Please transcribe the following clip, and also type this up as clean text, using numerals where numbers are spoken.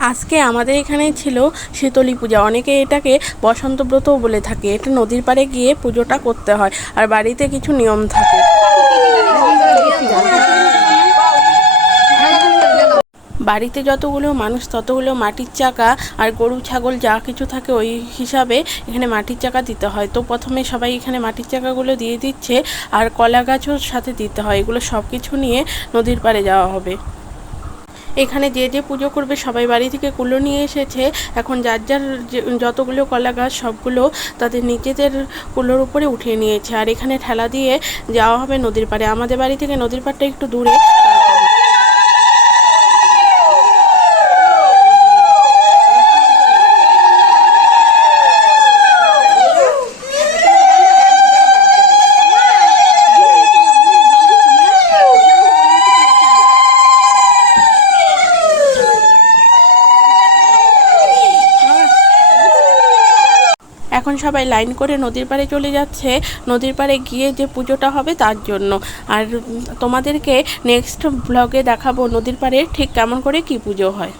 আজকে আমাদের এখানে ছিল শীতলী পূজা, অনেকে এটাকে বসন্ত ব্রতও বলে থাকে। এটা নদীর পাড়ে গিয়ে পুজোটা করতে হয় আর বাড়িতে কিছু নিয়ম থাকে। বাড়িতে যতগুলো মানুষ ততগুলো মাটির চাকা আর গরু ছাগল যা কিছু থাকে ওই হিসাবে এখানে মাটির চাকা দিতে হয়। তো প্রথমে সবাই এখানে মাটির চাকাগুলো দিয়ে দিচ্ছে আর কলা গাছও সাথে দিতে হয়। এগুলো সব কিছু নিয়ে নদীর পাড়ে যাওয়া হবে। এখানে যে যে পুজো করবে সবাই বাড়ি থেকে কুলো নিয়ে এসেছে। এখন যার যার যতগুলো কলা গাছ সবগুলো তাদের নিজেদের কুলোর উপরে উঠিয়ে নিয়েছে আর এখানে ঠেলা দিয়ে যাওয়া হবে নদীর পাড়ে। আমাদের বাড়ি থেকে নদীর পাড়টা একটু দূরে। এখন সবাই লাইন করে নদীর পাড়ে চলে যাচ্ছে, নদীর পাড়ে গিয়ে যে পুজোটা হবে তার জন্য। আর তোমাদেরকে নেক্সট ব্লগে দেখাবো নদীর পাড়ে ঠিক কেমন করে কি পুজো হয়।